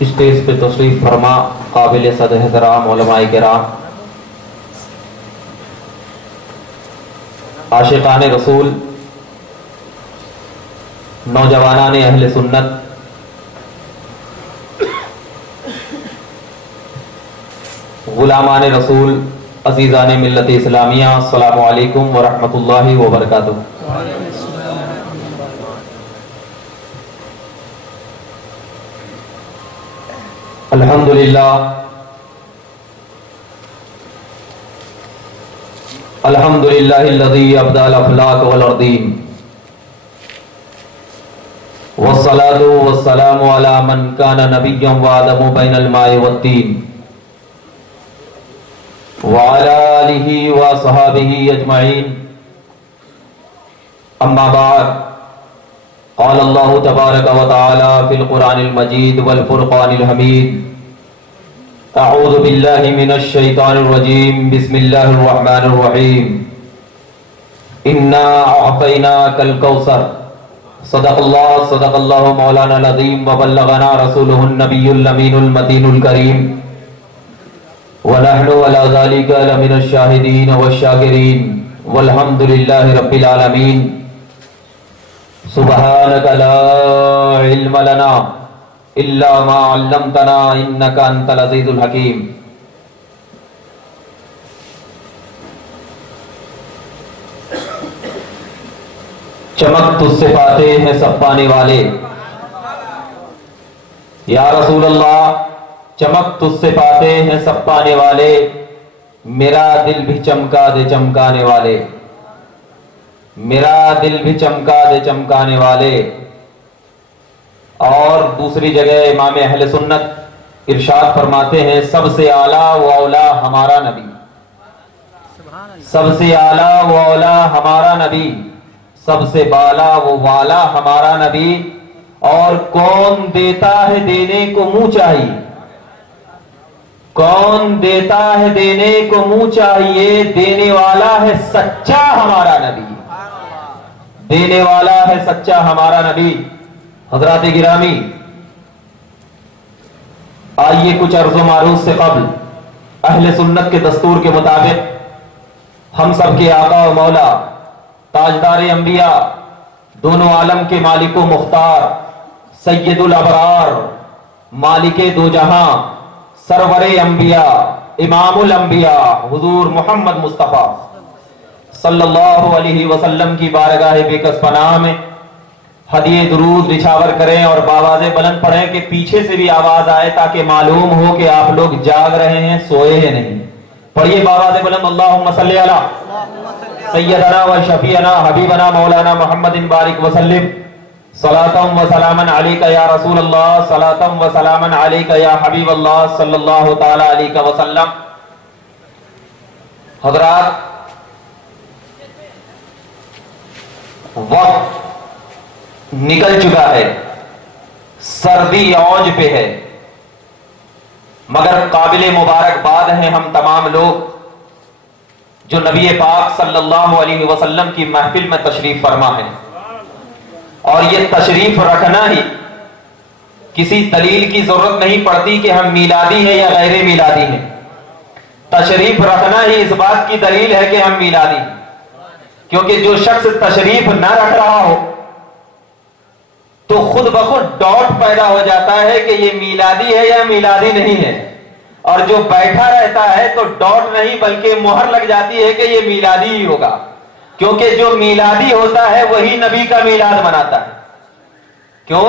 Stage پہ تشریف فرما قابل صد احترام علماء کرام، عاشقان رسول، نوجوانان اہل سنت، غلامان رسول، عزیزان ملت اسلامیہ، السلام علیکم ورحمۃ اللہ وبرکاتہ۔ الحمدللہ الذی ابدع الافلاک والارضین، والصلاة والسلام علی من کان نبیا وآدم بین الماء والطین، وعلی آلہ وصحابہ اجمعین، اما بعد، قال اللہ تبارک و تعالی فی القرآن المجید والفرقان الحمید، اعوذ باللہ من الشیطان الرجیم، بسم اللہ الرحمن الرحیم، انا اعطیناک الکوثر، صدق اللہ مولانا العظیم، وبلغنا رسولہ النبی الامین المتین الکریم، ونحن علی ذلک لمن الشاہدین والشاکرین، والحمد للہ رب العالمین۔ سبحانک لا علم لنا الا ما علمتنا انک انت العزیز الحکیم۔ چمک تجھ سے پاتے ہیں سب پانے والے، یا رسول اللہ چمک تجھ سے پاتے ہیں سب پانے والے، میرا دل بھی چمکا دے چمکانے والے، میرا دل بھی چمکا دے چمکانے والے۔ اور دوسری جگہ امام اہل سنت ارشاد فرماتے ہیں، سب سے اعلیٰ و اولا ہمارا نبی، سب سے اعلیٰ و اولا ہمارا نبی، سب سے بالا و والا ہمارا نبی، اور کون دیتا ہے دینے کو منہ چاہیے، کون دیتا ہے دینے کو منہ چاہیے، دینے والا ہے سچا ہمارا نبی، دینے والا ہے سچا ہمارا نبی۔ حضرات گرامی، آئیے کچھ عرض و معروض سے قبل اہل سنت کے دستور کے مطابق ہم سب کے آقا و مولا، تاجدار انبیاء، دونوں عالم کے مالک و مختار، سید الابرار، مالک دو جہاں، سرور انبیاء، امام الانبیاء، حضور محمد مصطفیٰ صلی اللہ علیہ وسلم کی بارگاہ بے کس پناہ میں ہدیہ درود نچھاور کریں اور بآواز بلند پڑھیں کہ پیچھے سے بھی آواز آئے تاکہ معلوم ہو کہ آپ لوگ جاگ رہے ہیں، سوئے ہیں نہیں۔ پڑھیے بآواز بلند، اللہم صلی علی سیدنا و شفیعنا حبیبنا مولانا محمد بارک وسلم، صلاۃ و سلاما علیک یا رسول اللہ، صلاۃ و سلاما علیک یا حبیب اللہ صلی اللہ تعالی علیہ وسلم۔ حضرات، وقت نکل چکا ہے، سردی اوج پہ ہے، مگر قابل مبارکباد ہیں ہم تمام لوگ جو نبی پاک صلی اللہ علیہ وسلم کی محفل میں تشریف فرما ہے۔ اور یہ تشریف رکھنا ہی کسی دلیل کی ضرورت نہیں پڑتی کہ ہم میلادی ہیں یا غیر میلادی ہیں، تشریف رکھنا ہی اس بات کی دلیل ہے کہ ہم میلادی ہیں، کیونکہ جو شخص تشریف نہ رکھ رہا ہو تو خود بخود ڈاؤٹ پیدا ہو جاتا ہے کہ یہ میلادی ہے یا میلادی نہیں ہے، اور جو بیٹھا رہتا ہے تو ڈاؤٹ نہیں بلکہ مہر لگ جاتی ہے کہ یہ میلادی ہی ہوگا، کیونکہ جو میلادی ہوتا ہے وہی نبی کا میلاد مناتا ہے۔ کیوں؟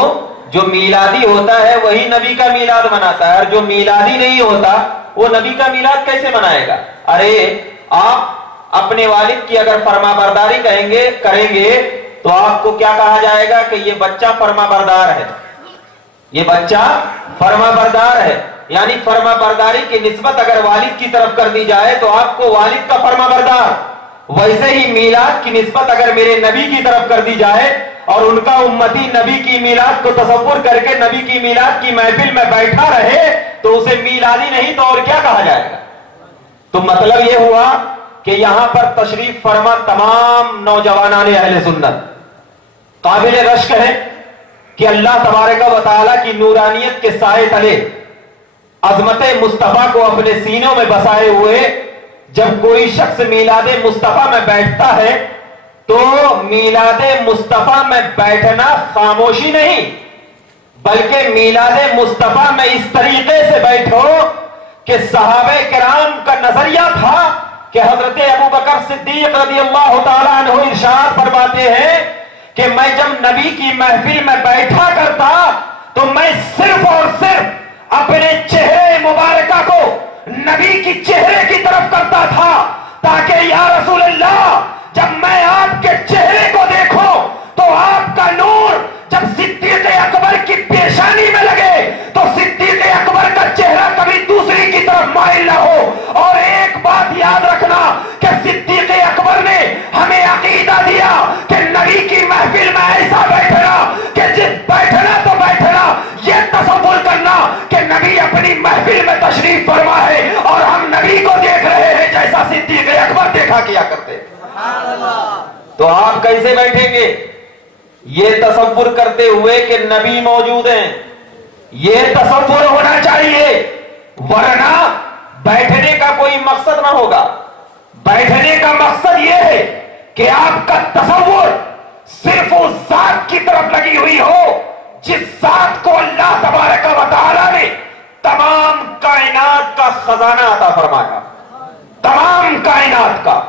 جو میلادی ہوتا ہے وہی نبی کا میلاد مناتا ہے، اور جو میلادی نہیں ہوتا وہ نبی کا میلاد کیسے منائے گا؟ ارے آپ اپنے والد کی اگر فرما برداری کریں گے تو آپ کو کیا کہا جائے گا کہ یہ بچہ فرما بردار ہے، یہ بچہ فرما بردار ہے، یعنی فرما برداری کی نسبت اگر والد کی طرف کر دی جائے تو آپ کو والد کا فرما بردار، ویسے ہی میلاد کی نسبت اگر میرے نبی کی طرف کر دی جائے اور ان کا امتی نبی کی میلاد کو تصور کر کے نبی کی میلاد کی محفل میں بیٹھا رہے تو اسے میلادی نہیں تو اور کیا کہا جائے گا؟ تو مطلب یہ ہوا کہ یہاں پر تشریف فرما تمام نوجوانان اہل سنت قابل رشک ہیں، کہ اللہ تبارک و تعالیٰ کی نورانیت کے سائے تلے عظمت مصطفیٰ کو اپنے سینوں میں بسائے ہوئے جب کوئی شخص میلاد مصطفیٰ میں بیٹھتا ہے تو میلاد مصطفیٰ میں بیٹھنا خاموشی نہیں، بلکہ میلاد مصطفیٰ میں اس طریقے سے بیٹھو کہ صحابہ کرام کا نظریہ تھا کہ حضرت ابوبکر صدیق رضی اللہ تعالیٰ عنہ ارشاد فرماتے ہیں کہ میں جب نبی کی محفل میں بیٹھا کرتا تو میں صرف اور صرف اپنے چہرے مبارکہ کو نبی کی چہرے کی طرف کرتا تھا تاکہ یا رسول اللہ جب میں آپ کے چہرے کو دیکھوں تو آپ کا نور جب صدیق اکبر کی پیشانی میں لگے تو صدیق اکبر کا چہرہ کبھی دوسری کی طرف مائل نہ ہو۔ اور ایک بات یاد رکھنا کہ صدیق اکبر نے ہمیں عقیدہ دیا کہ نبی کی محفل میں ایسا بیٹھنا کہ بیٹھنا تو بیٹھنا یہ تصور کرنا کہ نبی اپنی محفل میں تشریف فرما ہے اور ہم نبی کو دیکھ رہے ہیں جیسا صدیق اکبر دیکھا کیا کرتے۔ تو آپ کیسے بیٹھیں گے؟ یہ تصور کرتے ہوئے کہ نبی موجود ہیں، یہ تصور ہونا چاہیے، ورنہ بیٹھنے کا کوئی مقصد نہ ہوگا۔ بیٹھنے کا مقصد یہ ہے کہ آپ کا تصور صرف اس ذات کی طرف لگی ہوئی ہو جس ذات کو اللہ تبارک و تعالی نے تمام کائنات کا خزانہ عطا فرمایا، تمام کائنات کا۔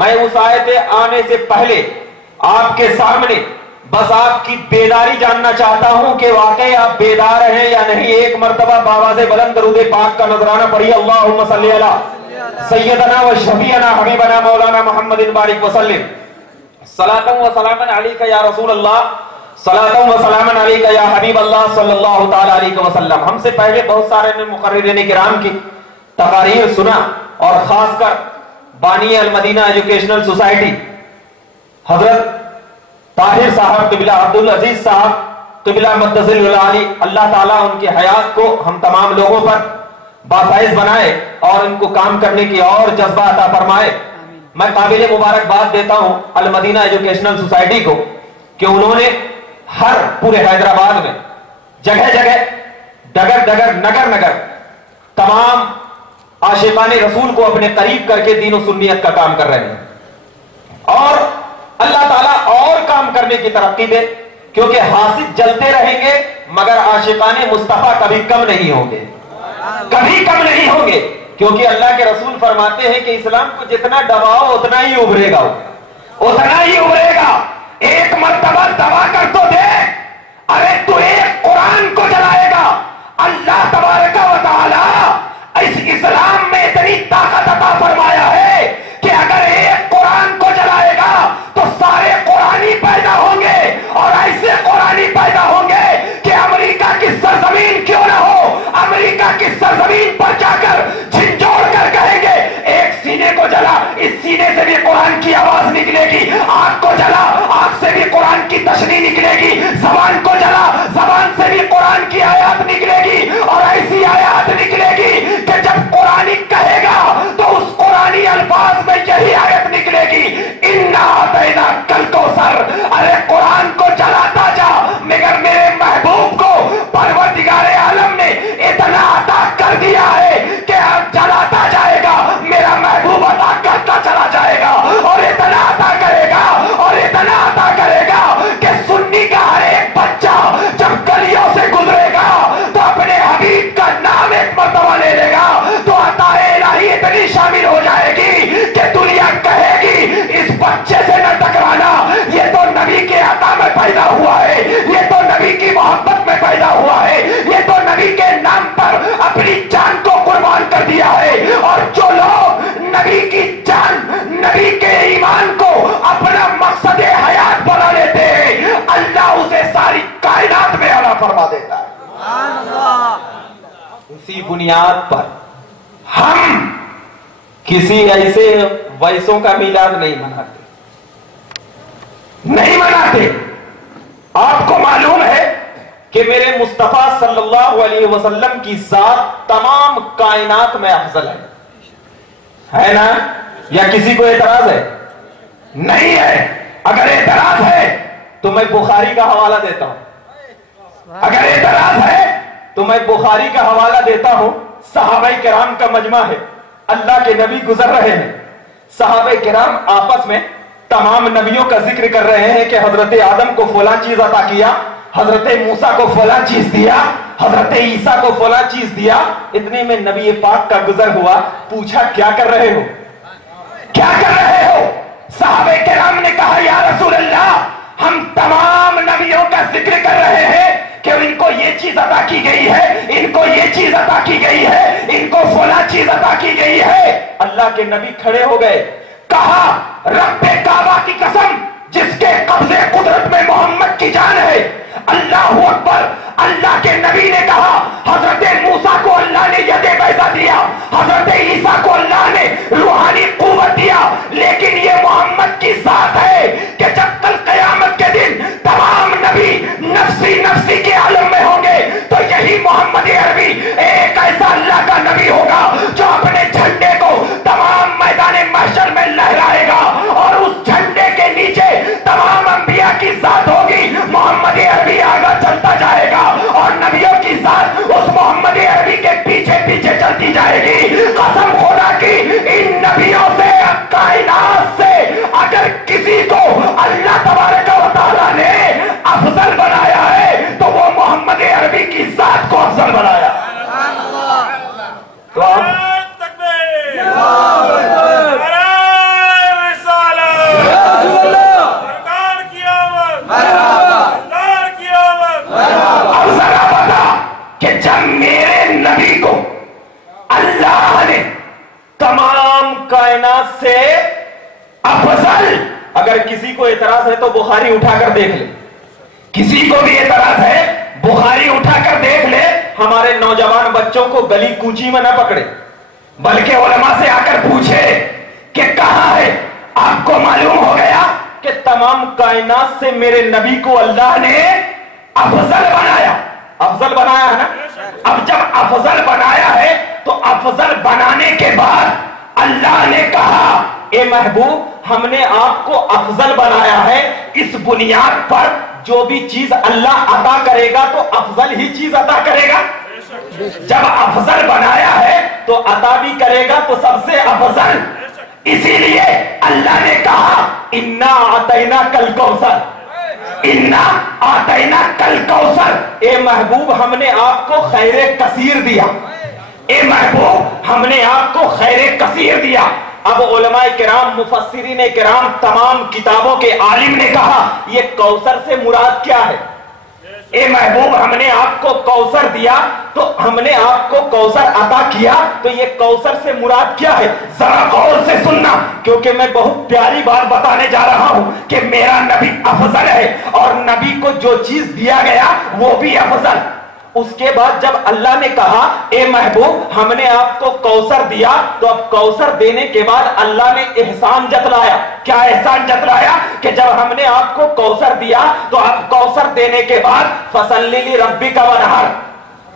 میں اس آیت آنے سے پہلے آپ کے سامنے بس آپ کی بیداری جاننا چاہتا ہوں کہ واقعی آپ بیدار ہیں یا نہیں۔ ایک مرتبہ بآواز بلند درود پاک کا نذرانہ پڑھیے، اللہم صلی علی سیدنا و شفیعنا حبیبنا مولانا محمد بارک وسلم، صلاۃ و سلام علیک یا رسول اللہ، صلاۃ و سلام علیک یا حبیب اللہ صلی اللہ تعالی علیہ وسلم۔ ہم سے پہلے بہت سارے نے مقررین کرام کی تقاریر سنا اور خاص کر بانی المدینہ ایجوکیشنل سوسائٹی حضرت طاہر صاحب قبلہ، عبدالعزیز صاحب قبلہ متصل العالی، اللہ تعالیٰ ان کی حیات کو ہم تمام لوگوں پر بافائز بنائے اور ان کو کام کرنے کی اور جذبہ عطا فرمائے۔ میں قابل مبارکباد دیتا ہوں المدینہ ایجوکیشنل سوسائٹی کو کہ انہوں نے ہر پورے حیدرآباد میں جگہ جگہ ڈگر ڈگر نگر نگر تمام عاشقان رسول کو اپنے قریب کر کے دین و سنیت کا کام کر رہے ہیں، اور اللہ تعالیٰ اور کام کرنے کی ترقی دے، کیونکہ حاسد جلتے رہیں گے مگر عاشقان مصطفیٰ کبھی کم نہیں ہوں گے، کبھی کم نہیں ہوں گے، کیونکہ اللہ کے رسول فرماتے ہیں کہ اسلام کو جتنا دباؤ اتنا ہی ابھرے گا، اتنا ہی ابھرے گا۔ ایک مرتبہ دبا کر تو دیکھ، ارے تو ایک قرآن کو جلائے گا، اللہ تبارک و تعالی اس اسلام میں اتنی طاقت عطا فرمایا ہے کہ اگر ایک قرآن کو جلائے گا تو سارے قرآنی پیدا ہوں گے، اور ایسے قرآنی پیدا ہوں گے کہ امریکہ کی سرزمین کیوں نہ ہو، امریکہ کی سرزمین پر جا کر جھنجھوڑ کر کہیں گے ایک سینے کو جلا، اس سینے سے بھی قرآن کی آواز نکلے گی، آنکھ کو جلا، آنکھ سے بھی قرآن کی تشریح نکلے گی، زبان کو جلا، زبان سے بھی قرآن کی آیات نکلے گی، اور ایسی آیات نکلے گی کہ جب قرآنی کہے گا تو اس قرآنی الفاظ میں یہی آیت نکلے گی، اِنَّا أَعْطَيْنَاكَ الْكَوْثَرَ۔ ارے قرآن کو جلاتا جا، مگر میرے محبوب کو پروردگار عالم نے اتنا عطا کر دیا ہے کہ اب جلاتا جائے گا، میرا محبوب عطا کرتا چلا جائے گا، اور اتنا عطا کرے گا، اور اتنا عطا کرے گا کہ سنی کا ہر ایک بچہ جب گلیوں سے گزرے گا تو اپنے حبیب کا نام ایک مرتبہ لے لے گا تو عطا الہی اتنی شامل ہو جائے گی کہ دنیا کہے گی اس بچے سے نہ ٹکرانا، یہ تو نبی کے عطا میں پیدا ہوا ہے، یہ تو نبی کی محبت میں پیدا ہوا ہے، یہ تو نبی کے نام پر اپنی جان کو قربان کر دیا ہے۔ اور جو لوگ نبی کی جان، نبی کے ایمان کو اپنا مقصد حیات بنا لیتے ہیں، اللہ اسے ساری کائنات میں عطا فرما دیتا ہے۔ اسی بنیاد پر ہم کسی ایسے ویسوں کا میلاد نہیں مناتے، نہیں مناتے۔ آپ کو معلوم ہے کہ میرے مصطفیٰ صلی اللہ علیہ وسلم کی ذات تمام کائنات میں افضل ہے نا؟ یا کسی کو اعتراض ہے؟ نہیں ہے۔ اگر اعتراض ہے تو میں بخاری کا حوالہ دیتا ہوں، اگر اعتراض ہے تو میں بخاری کا حوالہ دیتا ہوں، صحابہ کرام کا مجمع ہے، اللہ کے نبی گزر رہے ہیں، صحابہ کرام آپس میں تمام نبیوں کا ذکر کر رہے ہیں کہ حضرت آدم کو فلاں چیز عطا کیا، حضرت موسیٰ کو فلاں چیز دیا، حضرت عیسیٰ کو فلاں چیز دیا۔ اتنے میں نبی پاک کا گزر ہوا، پوچھا کیا کر رہے ہو، کیا کر رہے ہو؟ صحابہ کرام نے کہا یا رسول اللہ، ہم تمام نبیوں کا ذکر کر رہے ہیں کہ ان کو یہ چیز عطا کی گئی ہے، ان کو یہ چیز عطا کی گئی ہے، ان کو فلاں چیز عطا کی گئی ہے۔ اللہ کے نبی کھڑے ہو گئے، کہا رب کعبہ کی قسم جس کے قبضے قدرت میں محمد کی جان ہے، اللہ اکبر۔ اللہ کے نبی نے کہا حضرت موسیٰ کو اللہ نے ید بیضا دیا، حضرت عیسیٰ کو اللہ نے روحانی قوت دیا، لیکن یہ محمد کی ذات ہے کہ جب کل قیامت کے دن تمام نبی نفسی نفسی کے عالم میں ہوں گے تو یہی محمد عربی ایک ایسا اللہ کا نبی ہوگا جو اپنے جھنڈے کو تمام میدان محشر میں لہرائے گا، اور اس جھنڈے کے نیچے تمام انبیاء کی ذات ہوگی۔ محمد عربی آگا چلتا جائے گا اور نبیوں کی ذات اس محمد عربی کے پیچھے پیچھے چلتی جائے گی۔ قسم خدا کی ان نبیوں سے، کائنات سے اگر کسی کو اللہ تبارک و تعالیٰ نے افضل بنایا ہے تو وہ محمد عربی کی ذات کو افضل بنایا۔ تو اب ذرا بتا کہ جب میرے نبی کو اللہ نے تمام کائنات سے افضل، اگر کسی کو اعتراض ہے تو بخاری اٹھا کر دیکھ لے، کسی کو بھی اعتراض ہے بخاری اٹھا کر دیکھ لے۔ ہمارے نوجوان بچوں کو گلی کوچی میں نہ پکڑے، بلکہ علماء سے آ کر پوچھے کہ کہاں ہے۔ آپ کو معلوم ہو گیا کہ تمام کائنات سے میرے نبی کو اللہ نے افضل بنایا، افضل بنایا ہے نا۔ اب جب افضل بنایا ہے تو افضل بنانے کے بعد اللہ نے کہا اے محبوب ہم نے آپ کو افضل بنایا ہے، اس بنیاد پر جو بھی چیز اللہ عطا کرے گا تو افضل ہی چیز عطا کرے گا۔ جب افضل بنایا ہے تو عطا بھی کرے گا تو سب سے افضل۔ اسی لیے اللہ نے کہا انا اعطینا کل کوثر، انا اعطینا کل کوثر، اے محبوب ہم نے آپ کو خیر کثیر دیا، اے محبوب ہم نے آپ کو خیر کثیر دیا۔ اب علماء کرام، مفسرین کرام، تمام کتابوں کے عالم نے کہا یہ کوثر سے مراد کیا ہے؟ اے محبوب ہم نے آپ کو کوثر دیا تو ہم نے آپ کو کوثر عطا کیا تو یہ کوثر سے مراد کیا ہے؟ ذرا غور سے سننا، کیونکہ میں بہت پیاری بات بتانے جا رہا ہوں کہ میرا نبی افضل ہے اور نبی کو جو چیز دیا گیا وہ بھی افضل۔ اس کے بعد جب اللہ نے کہا اے محبوب ہم نے آپ کو کوثر دیا تو اب کوثر دینے کے بعد اللہ نے احسان جتلایا۔ کیا احسان جتلایا؟ کہ جب ہم نے آپ کو کوثر دیا تو اب کوثر دینے کے بعد فصلی لربک وانحر،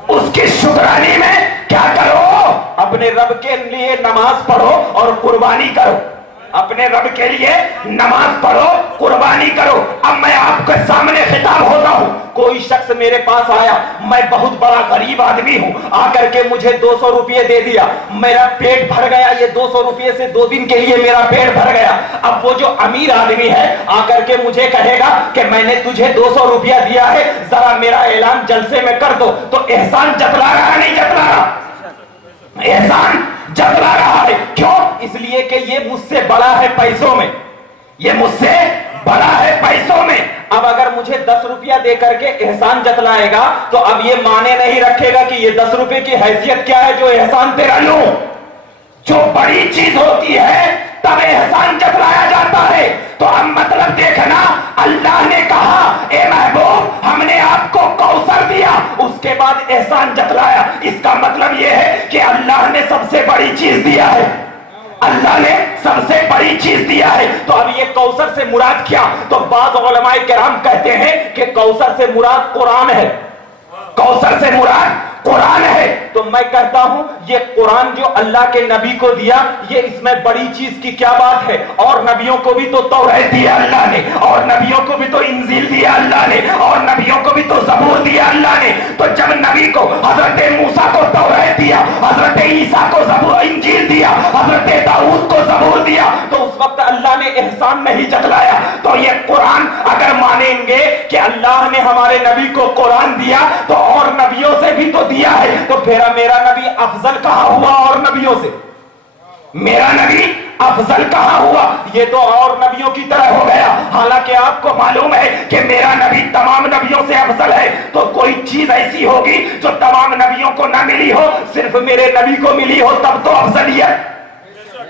اس کی شکرانی میں کیا کرو؟ اپنے رب کے لیے نماز پڑھو اور قربانی کرو، اپنے رب کے لیے نماز پڑھو، قربانی کرو۔ اب میں آپ کے سامنے خطاب ہوتا ہوں، کوئی شخص میرے پاس آیا، میں بہت بڑا غریب آدمی ہوں، آ کر کے مجھے 200 روپے دے دیا، میرا پیٹ بھر گیا، یہ 200 روپے سے 2 دن کے لیے میرا پیٹ بھر گیا۔ اب وہ جو امیر آدمی ہے آ کر کے مجھے کہے گا کہ میں نے تجھے 200 روپیہ دیا ہے، ذرا میرا اعلان جلسے میں کر دو، تو احسان جتلا رہا نہیں جتلا رہا؟ احسان جتلا رہا ہے۔ کیوں؟ اس لیے کہ یہ مجھ سے بڑا ہے پیسوں میں، یہ مجھ سے بڑا ہے پیسوں میں۔ اب اگر مجھے 10 روپیہ دے کر کے احسان جتلائے گا تو اب یہ مانے نہیں رکھے گا کہ یہ 10 روپے کی حیثیت کیا ہے جو احسان تیرا لوں۔ جو بڑی چیز ہوتی ہے تب احسان جتلایا جاتا ہے۔ تو اب مطلب دیکھنا، اللہ نے کہا اے محبوب ہم نے آپ کو کوثر دیا، اس کے بعد احسان جتلایا۔ اس کا مطلب یہ ہے کہ اللہ نے سب سے بڑی چیز دیا ہے، اللہ نے سب سے بڑی چیز دیا ہے۔ تو اب یہ کوثر سے مراد کیا؟ تو بعض علماء کرام کہتے ہیں کہ کوثر سے مراد قرآن ہے، کوثر سے مراد قرآن ہے۔ تو میں کہتا ہوں یہ قرآن جو اللہ کے نبی کو دیا، یہ اس میں بڑی چیز کی کیا بات ہے؟ اور نبیوں کو بھی تو توریت دیا اللہ نے، اور نبیوں کو بھی تو انجیل دیا اللہ نے، اور نبیوں کو بھی تو زبور دیا اللہ इंसान नहीं जतलाया। तो ये कुरान अगर मानेंगे कि अल्लाह ने हमारे नबी को कुरान दिया तो और नबियों से भी तो दिया है, तो फिर मेरा नबी अफजल कहां हुआ और नबियों से? मेरा नबी अफजल कहां हुआ? ये तो और नबियों की तरह हो गया। हालांकि आपको मालूम है कि मेरा नबी तमाम नबियों से अफजल है। तो कोई चीज ऐसी होगी जो तमाम नबियों को ना मिली हो, सिर्फ मेरे नबी को मिली हो, तब तो अफजलियत,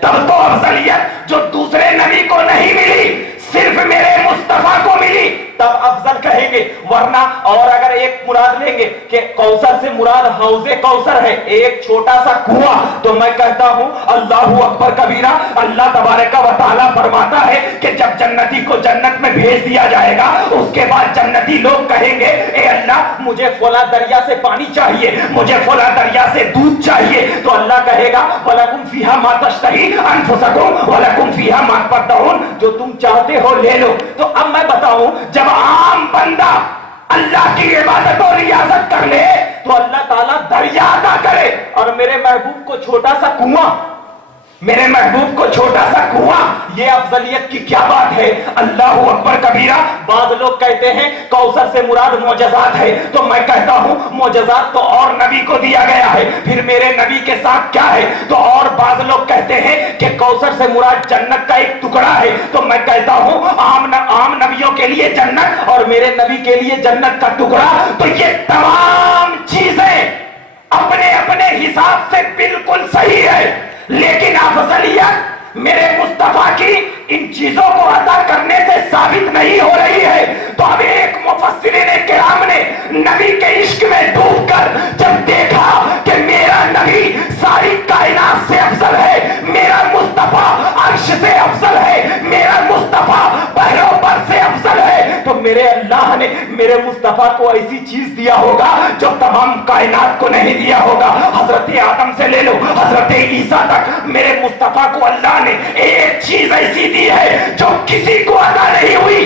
तब तो अफजलियत जो दूसरे नबी को नहीं मिली, सिर्फ मेरे मुस्तफा को मिली, तब अफजल कहेंगे। वरना और अगर एक मुराद लेंगे कि कौसर से मुराद हौजे कौसर है, एक छोटा सा कुआं, तो मैं कहता हूं अल्लाहू अकबर कबीरा। अल्लाह तबारक व तआला फरमाता है कि जब जन्नती को जन्नत में भेज दिया जाएगा, उसके बाद जन्नती लोग कहेंगे ए अल्लाह मुझे फला दरिया से पानी चाहिए, मुझे फला दरिया से दूध चाहिए। तो अल्लाह कहेगा वलकुम फीहा मा तश्तही अनफुसकुम वलकुम फीहा मा तदउन, जो तुम चाहते हो ले लो। तो अब मैं बताऊं, जब आम बंदा अल्लाह की इबादत और रियाजत कर ले तो अल्लाह ताला दरिया अदा करे, और मेरे महबूब को छोटा सा कुआं, मेरे महबूब को छोटा सा कुआं, ये अफजलियत की क्या बात है? अल्लाहू अकबर कबीरा। बाद लोग कहते हैं कौसर से मुराद मोजज़ात है, तो मैं कहता हूं मोजज़ात तो और नबी को दिया गया है, फिर मेरे नबी के साथ क्या है? तो और बाद लोग कहते हैं कि कौसर से मुराद जन्नत का एक टुकड़ा है, तो मैं कहता हूं आम नबियों के लिए जन्नत और मेरे नबी के लिए जन्नत का टुकड़ा। तो ये तमाम चीजें अपने अपने हिसाब से बिल्कुल सही है, लेकिन अफजलियत मेरे मुस्तफा की इन चीजों को अदा करने से साबित नहीं हो रही है। तो अब एक मुफस्सिरीन किराम ने नबी के इश्क में डूबकर जब देखा कि मेरा नबी सारी कायनात से अफजल है, मेरा मुस्तफा अर्श से अफजल है, मेरा मुस्तफा बहरों पर से अफजल है, तो मेरे अल्लाह ने मेरे मुस्तफा को ऐसी चीज दिया होगा जो तमाम कायनात को नहीं दिया होगा। हजरत आदम से ले लो हजरत ईसा तक, मेरे मुस्तफा को अल्लाह ने एक चीज ऐसी दी है जो किसी को अता नहीं हुई,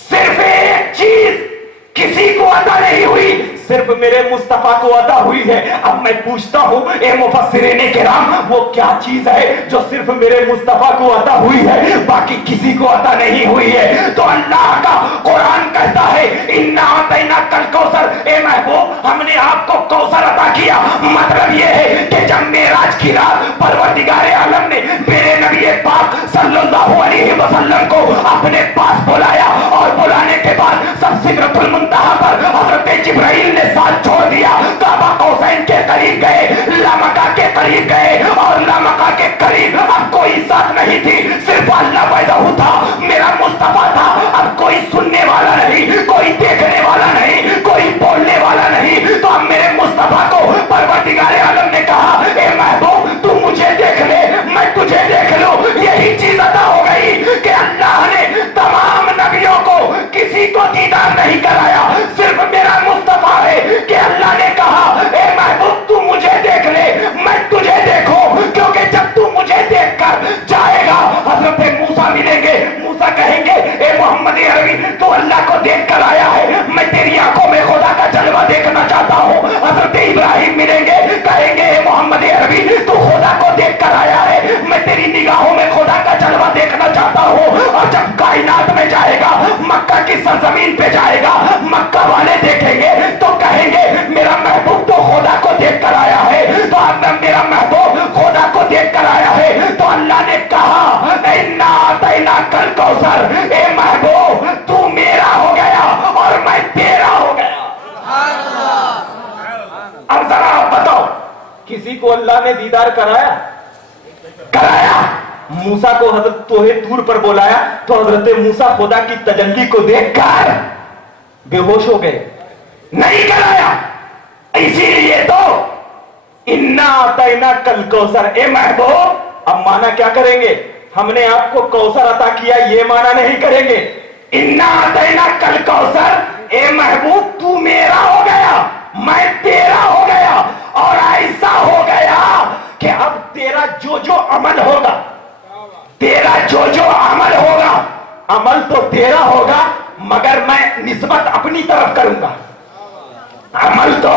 सिर्फ एक चीज किसी को अता नहीं हुई, सिर्फ मेरे मुस्तफा को अता हुई है। अब मैं पूछता हूं ए मुफस्सिरीन किराम, वो क्या चीज है जो सिर्फ मेरे मुस्तफा को अता हुई है, बाकी किसी को अता नहीं हुई है? तो अल्लाह का कुरान कहता है इन्ना अतैना कल कौसर, ए महबूब हमने आपको कौसर अता किया। मतलब यह है कि जब मेराज की रात परवरदिगारे आलम ने मेरे नबी पाक सल्लल्लाहु अलैहि वसल्लम को अपने पास बुलाया, और बुलाने के बाद सब सिदरतुल मुंतहा पर हजरत जिब्राइल ने साथ छोड़ दिया, काबा कौसैन के करीब गए, लामका के करीब गए, और लामका के करीब अब कोई साथ नहीं थी, सिर्फ अल्लाह वहदहू था, मेरा मुस्तफा था। अब कोई सुनने वाला नहीं, कोई देखने वाला नहीं, कोई बोलने वाला नहीं। तो अब मेरे मुस्तफा को परवरदिगारे आलम ने कहा ए महबूब तू मुझे देख ले, मैं तुझे देख लूं। यही चीज अता हो गई कि अल्लाह ने तमाम नबियों को किसी को दीदार नहीं कराया, सिर्फ मेरा मुस्तफा है कि अल्लाह ने कहा ए महबूब तू मुझे देख ले, मैं तुझे देखूं, क्योंकि जब तू मुझे देखकर जाएगा हजरत मूसा मिलेंगे, मूसा कहेंगे ए मोहम्मद अरबी तू अल्लाह को देख कर आया है, मैं तेरी आंखों में खुदा का जलवा देखना चाहता हूं। हजरत इब्राहिम मिलेंगे, कहेंगे ए मोहम्मद अरबी तू खुदा को देख कर आया है, मैं तेरी निगाहों में खुदा का जलवा देखना चाहता हूं। और जब कायनात में जाएगा, मक्का की सरजमीन पे जाएगा, मक्का वाले देखेंगे तो कहेंगे मेरा महबूब तो खुदा को देख कर आया है। तो अब मेरा महबूब खुदा को देख कर आया है, तो अल्लाह ने कहा इन्ना अतैना कल कौसर, ए महबूब तू मेरा हो गया और मैं तेरा हो गया। अब जरा आप बताओ किसी को अल्लाह ने दीदार कराया? मूसा को हजरत तोहे तूर पर बुलाया तो हजरत मूसा खुदा की तजल्ली को देखकर बेहोश हो गए, नहीं कराया। इसीलिए तो इन्ना अतैना कल कौसर, ए महबूब अब माना क्या करेंगे? हमने आपको कौसर अता किया ये माना नहीं करेंगे। इन्ना अतैना कल कौसर, ए महबूब तू मेरा हो गया, मैं तेरा हो गया, और ऐसा हो गया कि अब तेरा जो जो अमल होगा, तेरा जो जो अमल होगा, अमल तो तेरा होगा मगर मैं निस्बत अपनी तरफ करूंगा। अमल तो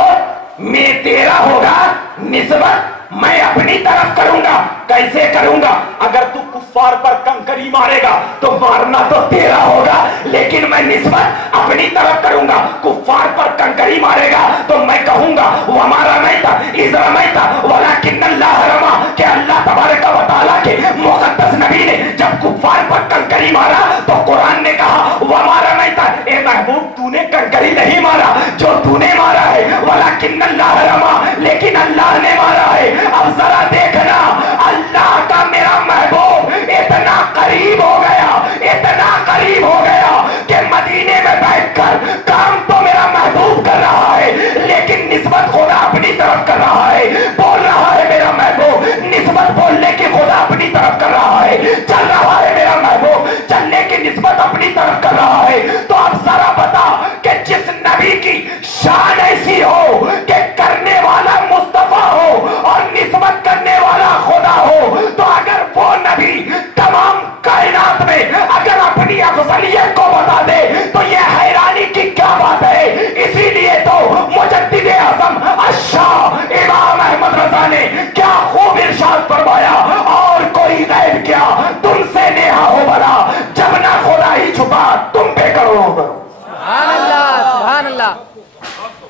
मैं तेरा होगा, निस्बत मैं अपनी तरफ करूंगा। कैसे करूंगा? अगर तू कुफ्फार पर कंकरी मारेगा तो मारना तो तेरा होगा, लेकिन मैं निस्बत अपनी तरफ करूंगा। कुफ्फार पर कंकरी मारेगा तो मैं कहूंगा वमारा नहीं था इस रमाई था वाला किन्नल्लाह रमा, कि अल्लाह तबारक व तआला के मुक़द्दस नबी ने जब कुफ्फार पर कंकरी मारा तो कुरान ने कहा वमारा नहीं था, ए महबूब तूने कंकरी नहीं मारा, जो तूने मारा है वाला किन्नल्लाह रमा, लेकिन अल्लाह ने मारा है। अब जरा देखना, अल्लाह का मेरा महबूब इतना करीब हो गया, इतना करीब हो गया कि मदीने में बैठकर काम तो मेरा महबूब कर रहा है, लेकिन निस्बत खुदा अपनी तरफ कर रहा है। बोल रहा है मेरा महबूब, निस्बत बोलने की खुदा अपनी तरफ कर रहा है। चल रहा है मेरा महबूब, चलने की निस्बत अपनी तरफ कर रहा है। तो अब जरा बता कि जिस नबी की शान ऐसी हो कि करने वाला मुस्तफा हो और निस्बत करने वाला खुदा हो, तो अगर वो नबी तमाम कायनात में अगर अपनी अफजलियत को बता दे तो ये हैरानी की क्या बात है। इसीलिए तो मुजद्दिद आज़म अश-शाह इमाम अहमद रज़ा ने क्या खूब इरशाद फरमाया, और कोई गैब क्या तुमसे नेहा हो भला, जब ना खुदा ही छुपा तुम पे करो। सुभान अल्लाह, सुभान अल्लाह।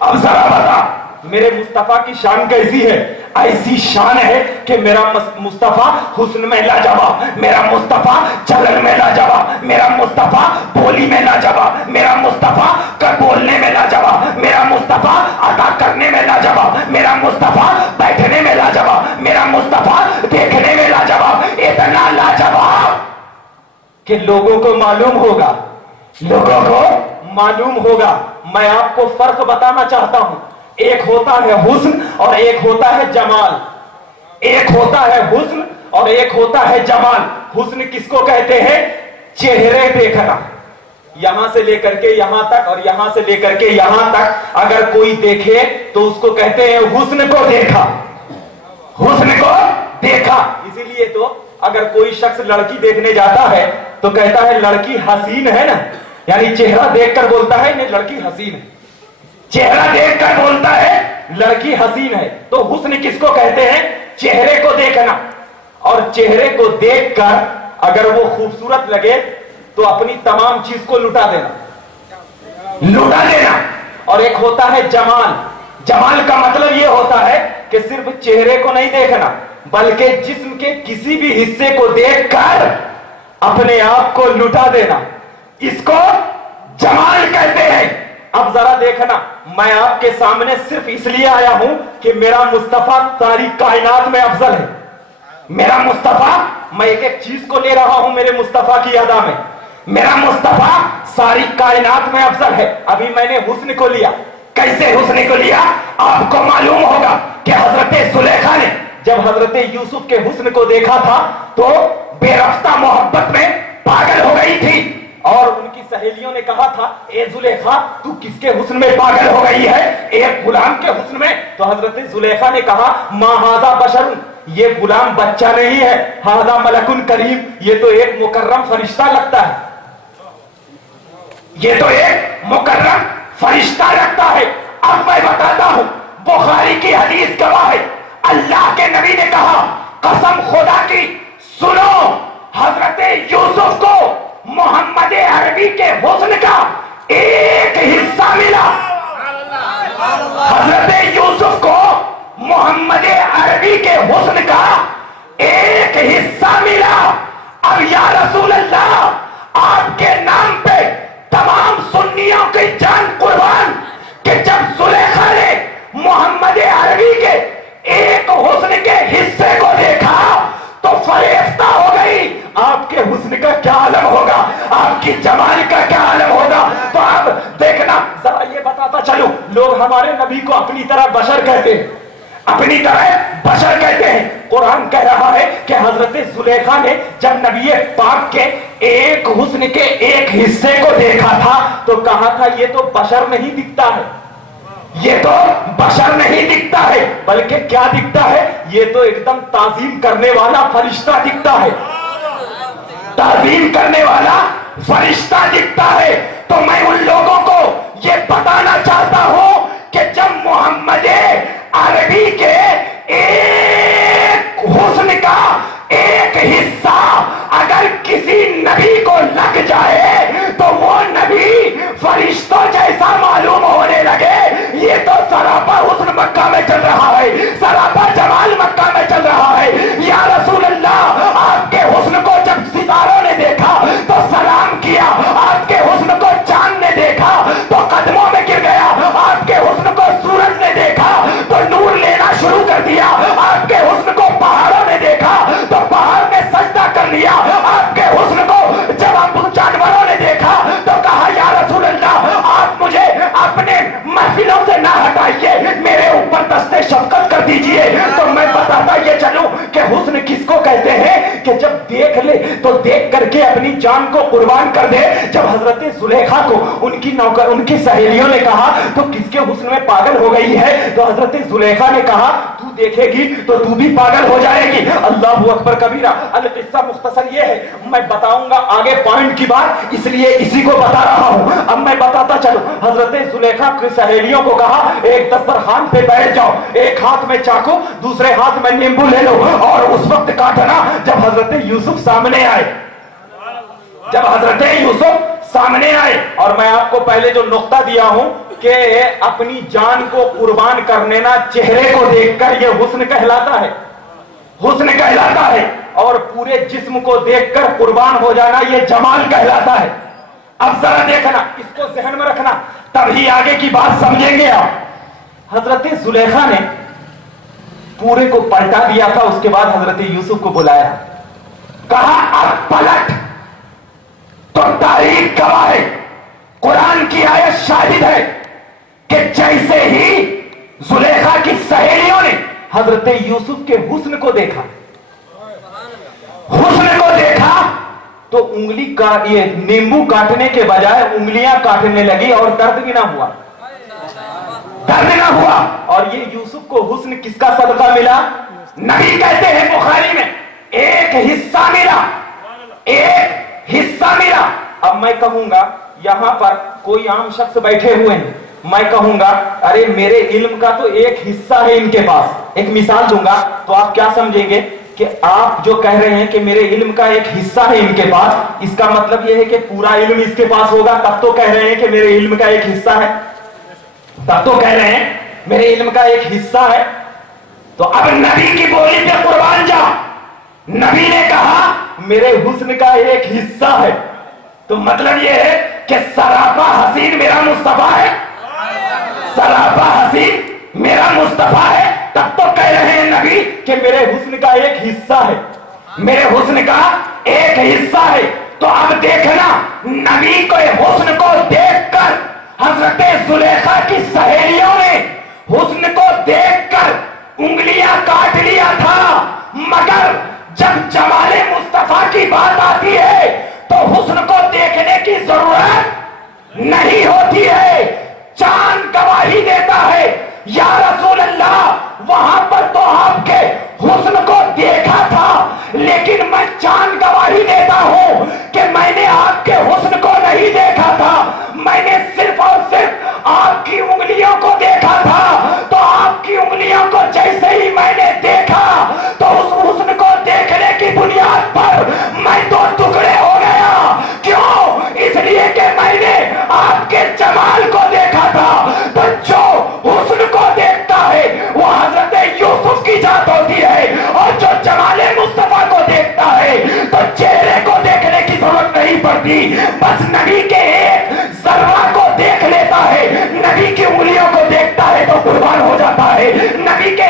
अब जरा बता मेरे मुस्तफा की शान कैसी है? ऐसी शान है कि मेरा मुस्तफा हुस्न में लाजवाब, मेरा मुस्तफा चलन में लाजवाब, मेरा मुस्तफा बोली में लाजवाब, मेरा मुस्तफा कर बोलने में लाजवाब, मेरा मुस्तफा अदा करने में लाजवाब, मेरा मुस्तफा बैठने में लाजवाब, मेरा मुस्तफा देखने में लाजवाब, इतना लाजवाब कि लोगों को मालूम होगा, लोगों को मालूम होगा। मैं आपको फर्क बताना चाहता हूं, एक होता है हुस्न और एक होता है जमाल। एक होता है हुस्न और एक होता है जमाल। हुस्न किसको कहते हैं? चेहरे देखना, यहां से लेकर के यहां तक और यहां से लेकर के यहां तक अगर कोई देखे तो उसको कहते हैं हुस्न को देखा, हुस्न को देखा। इसीलिए तो अगर कोई शख्स लड़की देखने जाता है तो कहता है लड़की हसीन है ना, यानी चेहरा देखकर बोलता है नहीं लड़की हसीन है, चेहरा देखकर बोलता है लड़की हसीन है। तो हुस्न किसको कहते हैं? चेहरे को देखना, और चेहरे को देखकर अगर वो खूबसूरत लगे तो अपनी तमाम चीज को लुटा देना, लुटा देना। और एक होता है जमाल। जमाल का मतलब ये होता है कि सिर्फ चेहरे को नहीं देखना बल्कि जिस्म के किसी भी हिस्से को देखकर अपने आप को लुटा देना, इसको जमाल कहते हैं। अब जरा देखना, मैं आपके सामने सिर्फ इसलिए आया हूं कि मेरा मुस्तफा सारी कायनात में अफजल है। मेरा मुस्तफा, मैं एक एक चीज को ले रहा हूं मेरे मुस्तफा की अदा में, मेरा मुस्तफा सारी कायनात में अफजल है। अभी मैंने हुस्न को लिया, कैसे हुस्न को लिया? आपको मालूम होगा कि हजरत जुलेखा ने जब हजरत यूसुफ के हुस्न को देखा था तो बेरफ्ता मोहब्बत में पागल हो गई थी, और उनकी सहेलियों ने कहा था ए जुलेखा तू किसके हुस्न में पागल हो गई है? एक गुलाम के हुस्न में। तो हजरत जुलेखा ने कहा मा हाजा बशरुन, ये गुलाम बच्चा नहीं है, हाजा मलकुन करीम, ये तो एक मुकर्रम फरिश्ता लगता है, ये तो एक मुकर्रम फरिश्ता लगता है। अब मैं बताता हूं, बुखारी की हदीस गवाह है, अल्लाह के नबी ने कहा कसम खुदा की सुनो, हजरत यूसुफ को मोहम्मद अरबी के हुस्न का एक हिस्सा मिला। हजरत यूसुफ को मोहम्मद अरबी के हुस्न का एक हिस्सा मिला। अब या रसूल अल्लाह, आपके नाम पे तमाम सुन्नियों की जान कुर्बान कि जब जुलेखा ने मोहम्मद अरबी के एक हुस्न के हिस्से को देखा तो फरेफ्ता हो गई। आपके हुस्न का क्या आलम होगा, आपकी जमाल का क्या आलम होगा। तो अब देखना, जरा ये बताता चलूं, लोग हमारे नबी को अपनी तरह बशर कहते हैं, अपनी तरह बशर कहते हैं। कुरान कह रहा है कि हजरत जुलेखा ने जब नबी पाक के एक हुस्न के एक हिस्से को देखा था तो कहा था ये तो बशर नहीं दिखता है, ये तो बशर नहीं दिखता है, बल्कि क्या दिखता है? ये तो एकदम ताजीम करने वाला फरिश्ता दिखता है, ताजीम करने वाला फरिश्ता दिखता है। तो मैं उन लोगों को ये बताना चाहता हूं कि जब मोहम्मद अरबी के एक हुस्न का जान को कुर्बान कर दे। जब हजरत जुलेखा को उनकी नौकर उनकी सहेलियों ने कहा तो किसके हुस्न में पागल हो गई है, तो हजरत जुलेखा ने कहा तू देखेगी तो तू भी पागल हो जाएगी। अल्लाहु अकबर कबीरा। अल किस्सा मुख्तसर ये है, मैं बताऊंगा आगे पॉइंट की बात, इसलिए इसी को बता रहा हूं। अब मैं बताता चलूं, हजरत जुलेखा की सहेलियों को कहा एक दस्तरखान पे बैठ जाओ, एक हाथ में चाकू दूसरे हाथ में नींबू ले लो और उस वक्त काटना जब हजरत यूसुफ सामने आए, जब हजरत यूसुफ सामने आए। और मैं आपको पहले जो नुक्ता दिया हूं कि अपनी जान को कुर्बान करने ना चेहरे को देखकर यह हुस्न कहलाता है, हुस्न कहलाता है, और पूरे जिस्म को देखकर कुर्बान हो जाना यह जमाल कहलाता है। अब जरा देखना, इसको ज़हन में रखना, तभी आगे की बात समझेंगे आप। हजरत जुलेखा ने पूरे को पलटा दिया था, उसके बाद हजरत यूसुफ को बुलाया, कहा अब पलट। तो तारीख गवाह है, कुरान की आयत शाहिद है कि जैसे ही जुलेखा की सहेलियों ने हजरत यूसुफ के हुस्न को देखा, हुस्न को देखा तो उंगली का ये नींबू काटने के बजाय उंगलियां काटने लगी और दर्द भी ना हुआ, दर्द ना हुआ। और ये यूसुफ को हुस्न किसका सदका मिला? नबी कहते हैं बुखारी में एक हिस्सा मिला, एक हिस्सा मिला। अब मैं कहूंगा यहां पर कोई आम शख्स बैठे हुए हैं, मैं कहूंगा अरे मेरे इल्म का तो एक हिस्सा है इनके पास, एक मिसाल दूंगा तो आप क्या समझेंगे कि आप जो कह रहे हैं कि मेरे इल्म का एक हिस्सा है इनके पास, इसका मतलब यह है कि पूरा इल्म इसके पास होगा, तब तो कह रहे हैं कि मेरे इल्म का एक हिस्सा है, तब तो कह रहे हैं मेरे इल्म का एक हिस्सा है। तो अब नबी की बोली पे कुर्बान जा, नबी ने कहा मेरे हुस्न का एक हिस्सा है, तो मतलब यह है कि सरापा हसीन मेरा मुस्तफा है, सरापा हसीन मेरा मुस्तफा है, तब तो कह रहे हैं नबी कि मेरे हुस्न का एक हिस्सा है, मेरे हुस्न का एक हिस्सा है। तो अब देखना, नबी को हुस्न को देखकर हजरत जुलेखा की सहेलियों ने हुस्न को देखकर उंगलियां काट लिया था, मगर जब जमाले मुस्तफा की बात आती है तो हुस्न को देखने की जरूरत नहीं होती है। चांद गवाही देता है या रसूल अल्लाह, वहां पर तो आपके हुस्न को देखा था, लेकिन मैं चांद गवाही देता हूं कि मैंने आपके हुस्न को नहीं देखा था, मैंने सिर्फ और सिर्फ आपकी उंगलियों को देखा था। तो आपकी उंगलियों को जैसे ही मैंने देखा तो उस हुस्न को देखने की बुनियाद पर मैं दो टुकड़े हो गया। क्यों? इसलिए कि मैंने आपके जमाल को देखा था। तो जो हुस्न को देखता है वो हजरत यूसुफ की जात होती है, और जो जमाले मुस्तफा को देखता है तो चेहरे को देखने की जरूरत नहीं पड़ती, बस नबी के एक जर्रा को देख लेता है, नबी की उंगलियों को देखता है तो कुर्बान हो जाता है, नबी के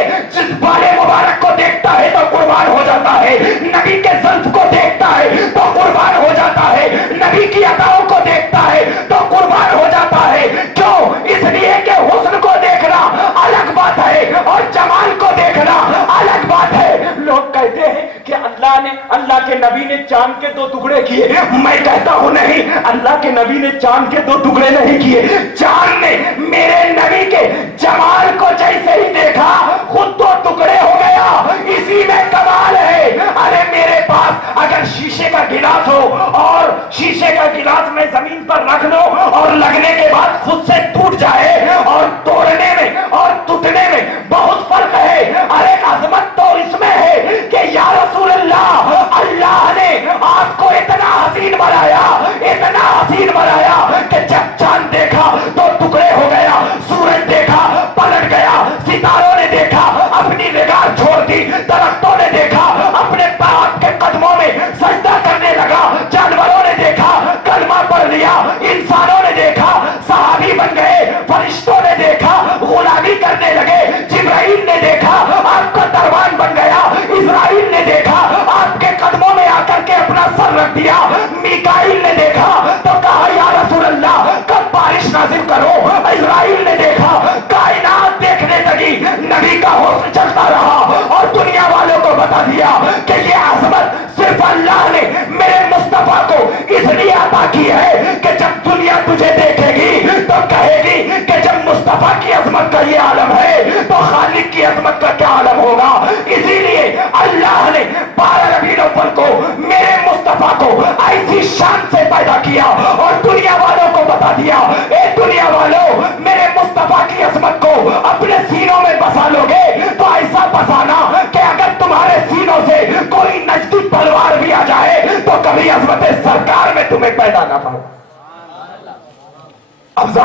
बाले मुबारक को देखता है तो कुर्बान हो जाता है, नबी के ज़ल्फ को देखता है तो कुर्बान हो जाता है, नबी की अदाओं को देखता है तो कुर्बान हो जाता है। क्यों? इसलिए कि हुस्न को देखना अलग बात है और जमाल को देखना अलग बात है। लोग कहते हैं कि अल्लाह के नबी ने चांद के दो टुकड़े किए, मैं कहता हूं नहीं, अल्लाह के नबी ने चांद के दो टुकड़े नहीं किए, चांद ने मेरे नबी के जमाल को जैसे ही देखा खुद दो टुकड़े हो गया। इसी में कमाल है। अरे मेरे पास अगर शीशे का गिलास हो और शीशे का गिलास में जमीन पर रख लो और लगने के बाद खुद से टूट जाए, और तोड़ने में और टूटने में बहुत फर्क है। अरे अजमत तो इसमें है कि या रसूल अल्लाह, अल्लाह ने आपको इतना हसीन बनाया, इतना हसीन बनाया कि जब चांद देखा तो टुकड़े हो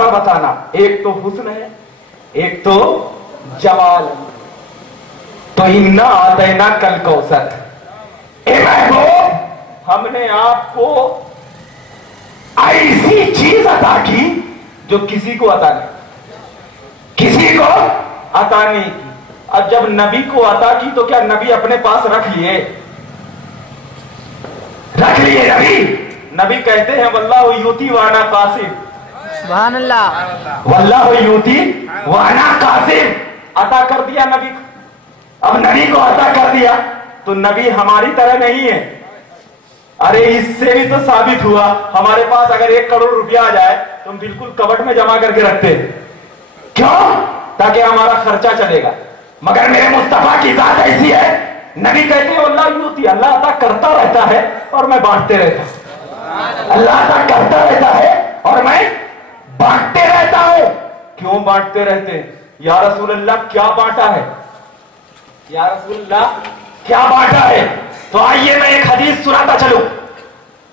और बताना, एक तो हुस्न है, एक तो जमाल। तो इन्ना आतैना कल कौसर, ए महबूब, हमने आपको ऐसी चीज अता की जो किसी को अता नहीं, किसी को अता नहीं की। अब जब नबी को अता की तो क्या नबी अपने पास रख लिए? रख लिए नबी? नबी कहते हैं वल्लाहु यूती वाना कासिम, सुभान अल्लाह, वल्लाहु यूती वाना कासिम। अता कर दिया नबी को। अब नबी को अता कर दिया तो नबी हमारी तरह नहीं है। अरे इससे भी तो साबित हुआ, हमारे पास अगर 1 करोड़ रुपया आ जाए तो हम बिल्कुल कबट में जमा करके रखते हैं। क्यों? ताकि हमारा खर्चा चलेगा। मगर मेरे मुस्तफा की जात ऐसी है, नबी कहते हैं अल्लाह यूती, अल्लाह अता करता रहता है और मैं बांटते रहता हूं। अल्लाह अता करता रहता है और मैं बांटते रहता हूं। क्यों बांटते रहते हैं? या रसूल अल्लाह क्या बांटा है? या रसूल अल्लाह क्या बांटा है? तो आइए मैं एक हदीस सुनाता चलूं।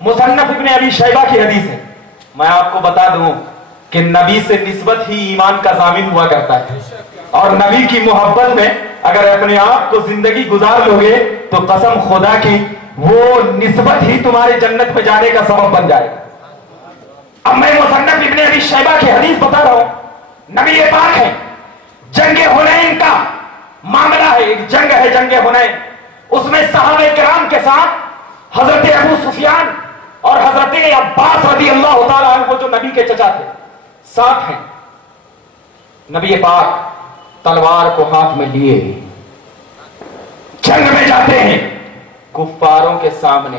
मुसन्नफ इब्ने अबी शैबा की हदीस है। मैं आपको बता दूं कि नबी से निस्बत ही ईमान का जामिन हुआ करता है, और नबी की मोहब्बत में अगर अपने आप को जिंदगी गुजार लोगे तो कसम खुदा की वो निस्बत ही तुम्हारे जन्नत में जाने का सबब बन जाएगा। अब मैं मुसन्नफ इब्ने अबी शैबा की हदीस बता रहा हूं। नबी ये पाक है, जंगे हुनैन का मामला है, एक जंग है जंगे हुनैन। उसमें सहाबे किराम के साथ हजरत अबू सुफियान और हजरत अब्बास रज़ी अल्लाह तआला अन्हु जो नबी के चचा थे साथ हैं। नबी पाक तलवार को हाथ में लिए जंग में जाते हैं कुफ्फारों के सामने।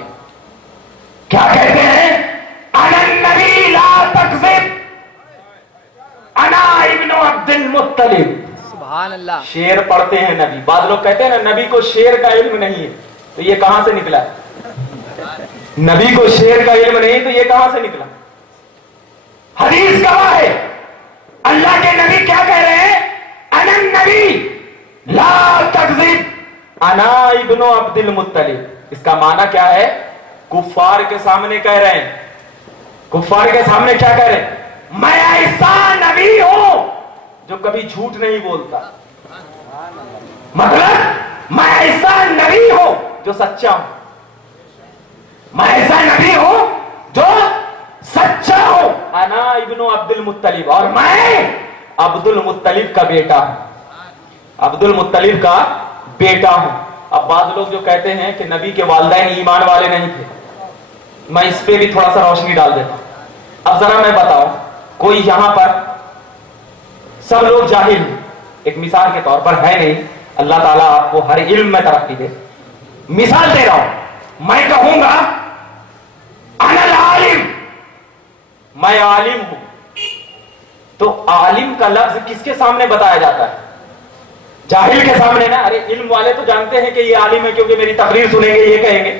क्या कहते हैं? अनन नबी ला तकज़िब, अना इब्नु अब्दुल मुत्तलिब। सुभान अल्लाह। शेर पढ़ते हैं नबी। बाद लोग कहते हैं ना नबी को शेर का इल्म नहीं है, तो ये कहां से निकला? नबी को शेर का इल्म नहीं तो ये कहां से निकला? हदीस गवाह है। अल्लाह के नबी क्या कह रहे हैं? अनन नबी ला तकज़िब, अना इब्नु अब्दुल मुत्तलिब। इसका माना क्या है? कुफ्फार के सामने कह रहे हैं, कुफ्फार के सामने क्या कह रहे हैं? मैं ऐसा नबी हूं जो कभी झूठ नहीं बोलता। मतलब मैं ऐसा नबी हूं जो सच्चा हूं, मैं ऐसा नबी हूं जो सच्चा हूं। अना इब्नु अब्दुल मुत्तलिब, और मैं अब्दुल मुत्तलिब का बेटा हूं, अब्दुल मुत्तलिब का बेटा हूं। अब बाद लोग जो कहते हैं कि नबी के वालिदैन ईमान वाले नहीं थे, मैं इस पे भी थोड़ा सा रोशनी डाल देता हूं। अब जरा मैं बताऊं, कोई यहां पर सब लोग जाहिल, एक मिसाल के तौर पर है नहीं, अल्लाह ताला आपको हर इल्म में तरक्की दे। मिसाल दे रहा हूं, मैं कहूंगा अनल आलिम, मैं आलिम हूं, तो आलिम का लफ्ज किसके सामने बताया जाता है? जाहिल के सामने ना। अरे इल्म वाले तो जानते हैं कि ये आलिम है क्योंकि मेरी तकरीर सुनेंगे, ये कहेंगे।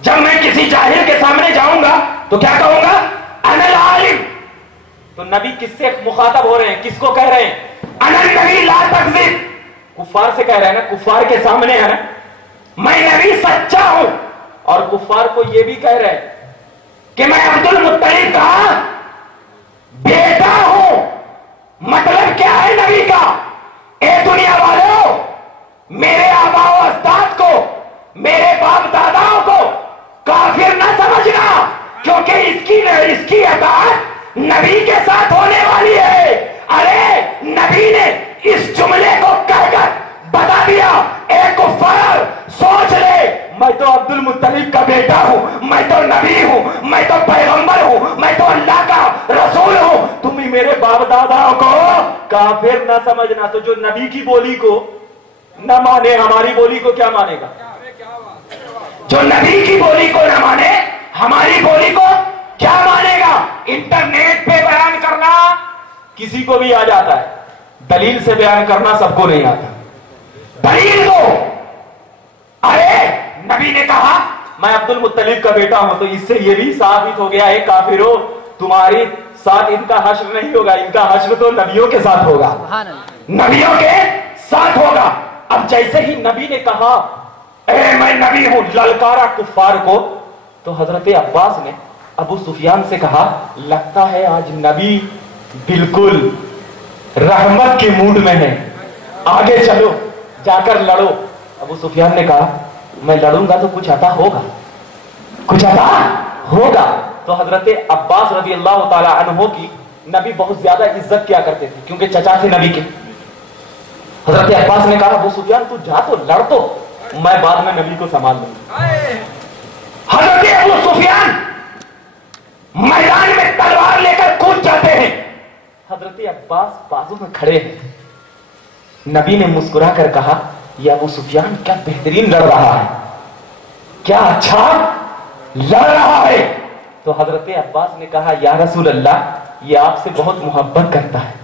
जब मैं किसी जाहिल के सामने जाऊंगा तो क्या कहूंगा? अनल आलिम। तो नबी किससे मुखातब हो रहे हैं? किसको कह रहे हैं? अनन नबी ला तकज़िब, कुफ्फार से कह रहे हैं ना, कुफ्फार के सामने है ना, मैं नबी सच्चा हूं। और कुफ्फार को यह भी कह रहे हैं कि मैं अब्दुल मुत्तलिब का बेटा हूं। मतलब क्या है नबी का? ए दुनिया वालों, मेरे आबा व अजदाद को, मेरे बाप दादाओं को काफिर न समझना, क्योंकि इसकी अताअत नबी के साथ होने वाली है। अरे नबी ने इस जुमले को कहकर बता दिया, ए कुफ्फार सोच ले, मैं तो अब्दुल मुत्तलिब का बेटा हूं, मैं तो नबी हूं, मैं तो पैगंबर हूं, मैं तो अल्लाह का रसूल हूं। तुम ही मेरे बाप दादाओं को काफिर न समझना। तो जो नबी की बोली को न माने, हमारी बोली को क्या मानेगा? जो नबी की बोली को न माने, हमारी बोली को क्या मानेगा? इंटरनेट पे बयान करना किसी को भी आ जाता है, दलील से बयान करना सबको नहीं आता। दलील दो। अरे नबी ने कहा मैं अब्दुल मुत्तलिब का बेटा हूं, तो इससे यह भी साबित हो गया है काफिरों, तुम्हारी साथ इनका हश्र नहीं होगा, इनका हश्र तो नबियों के साथ होगा, नबियों के साथ होगा। अब जैसे ही नबी ने कहा ए मैं नबी हूं, ललकारा कुफ्फार को, तो हजरत अब्बास ने अबू सुफियान से कहा लगता है आज नबी बिल्कुल रहमत के मूड में है, आगे चलो जाकर लड़ो। अबू सुफियान ने कहा मैं लड़ूंगा तो कुछ अता होगा, कुछ अता होगा। तो हजरत अब्बास रजी अल्लाह ताला अन्हो की नबी बहुत ज्यादा इज्जत किया करते थे क्योंकि चचा थे नबी के। हजरत अब्बास ने कहा अबू सुफियान तू जा तो लड़ तो, मैं बाद में नबी को संभाल लूंगा। हजरत अबू सुफियान मैदान में तलवार लेकर कूद जाते हैं। हजरत अब्बास बाजू में खड़े हैं। नबी ने मुस्कुरा कर कहा यह अबू सुफियान क्या बेहतरीन लड़ रहा है, क्या अच्छा लड़ रहा है। तो हजरत अब्बास ने कहा या रसूल अल्लाह ये आपसे बहुत मोहब्बत करता है,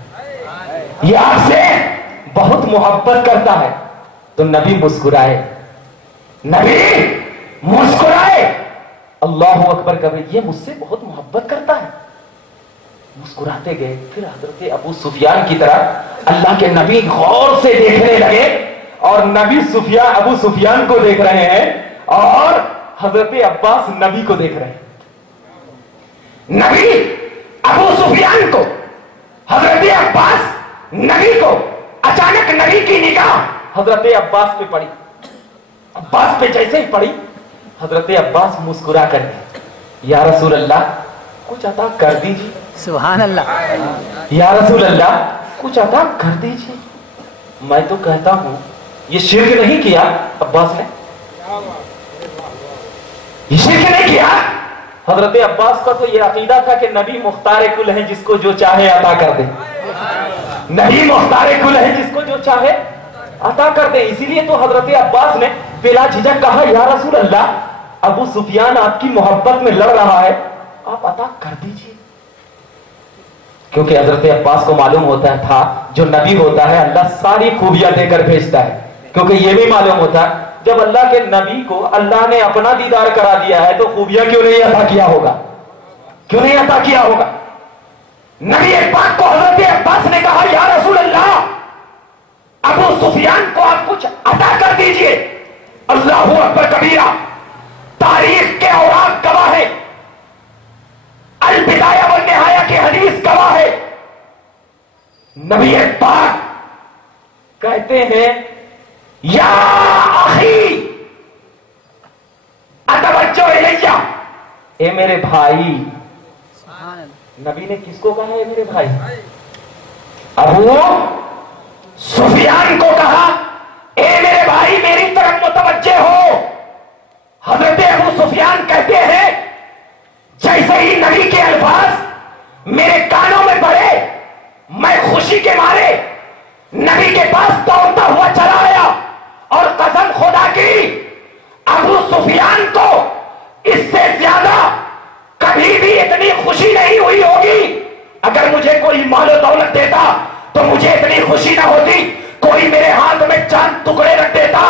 ये आपसे बहुत मोहब्बत करता है। तो नबी मुस्कुराए, नबी मुस्कुराए, अल्लाह अकबर कहे ये मुझसे बहुत मोहब्बत करता है। मुस्कुराते गए। फिर हजरत अबू सुफियान की तरफ अल्लाह के नबी गौर से देखने लगे और नबी अबू सुफियान को देख रहे हैं और हजरत अब्बास नबी को देख रहे हैं। नबी अबू सुफियान को, हजरत अब्बास नबी को। अचानक नबी की निगाह हजरत अब्बास पे पड़ी। अब्बास पे जैसे ही पड़ी हजरत अब्बास मुस्कुरा कर गए या रसूल अल्लाह कुछ अता कर दीजिए, सुभान अल्लाह, या रसूल अल्लाह कुछ अता कर दीजिए। मैं तो कहता हूं ये शिर्क नहीं किया अब्बास ने, ये शिर्क नहीं किया। हजरत अब्बास का तो ये अकीदा था कि नबी मुख्तार कुल है, जिसको जो चाहे अता कर दे। नबी मुख्तार कुल है, जिसको जो चाहे अता कर दे। इसीलिए तो हजरत अब्बास ने बिला झिझक कहा या रसूल अल्लाह अबू सुफियान आपकी मोहब्बत में लड़ रहा है, आप अता कर दीजिए। क्योंकि हजरत अब्बास को मालूम होता था जो नबी होता है अल्लाह सारी खूबियां देकर भेजता है। क्योंकि यह भी मालूम होता है जब अल्लाह के नबी को अल्लाह ने अपना दीदार करा दिया है तो खूबियां क्यों नहीं अता किया होगा, क्यों नहीं अता किया होगा। नबी पाक को हजरत अब्बास ने कहा या रसूल अल्लाह अबू सुफियान को आप कुछ अता कर दीजिए। अल्लाह अकबर कबीरा। तारीख के औराक गवाह है, अल बिदाया व निहाया की हदीस गवाह है। नबी पाक कहते हैं या अखी अतवज्जो इलैया, ए मेरे भाई। नबी ने किसको कहा है मेरे भाई? अबू सुफियान को कहा ए मेरे भाई मेरी तरफ मुतवज्जे हो। हजरत अबू सुफियान कहते हैं जैसे ही नबी के अल्फाज मेरे कानों में पड़े मैं खुशी के मारे नबी के पास दौड़ता हुआ चला आया और कसम खुदा की अबू सुफियान को इससे ज्यादा कभी भी इतनी खुशी नहीं हुई होगी। अगर मुझे कोई मालो दौलत देता तो मुझे इतनी खुशी ना होती। कोई मेरे हाथ में चांद टुकड़े रख देता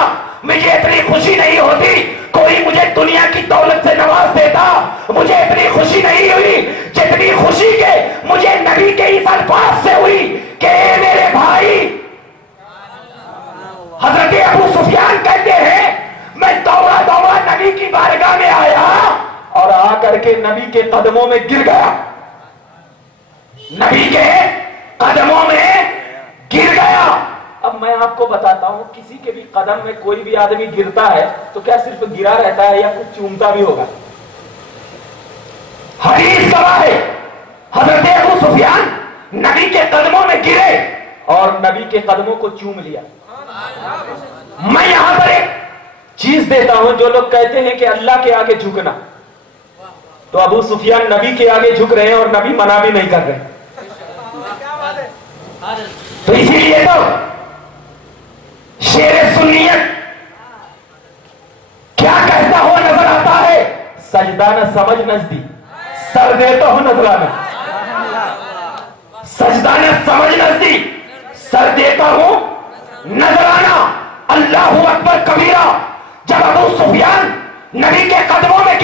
मुझे इतनी खुशी नहीं होती। कोई मुझे दुनिया की दौलत से नवाज देता मुझे इतनी खुशी नहीं हुई जितनी खुशी के मुझे नबी के इस अल्फाज से हुई कि मेरे भाई। हजरत अबू सुफियान कहते हैं मैं दौड़ा दौड़ा नबी की बारगाह में आया और आकर के नबी के कदमों में गिर गया, नबी के कदमों में गिर गया। अब मैं आपको बताता हूं किसी के भी कदम में कोई भी आदमी गिरता है तो क्या सिर्फ गिरा रहता है या कुछ चूमता भी होगा? हदीस गवाह है हजरत अबू सुफियान नबी के कदमों में गिरे और नबी के कदमों को चूम लिया। मैं यहां पर एक चीज देता हूं, जो लोग कहते हैं कि अल्लाह के आगे झुकना, तो अबू सुफियान नबी के आगे झुक रहे हैं और नबी मना भी नहीं कर रहे। तो इसीलिए तो शेर सुन्नियत क्या कहता हुआ नजर आता है, सजदा न समझ नजदी सर देता हूं नजराना। सजदा न समझ नजदी सर देता हूं नजराना। अल्लाह अकबर कबीरा। जब अबू सुफियान नबी के कदमों में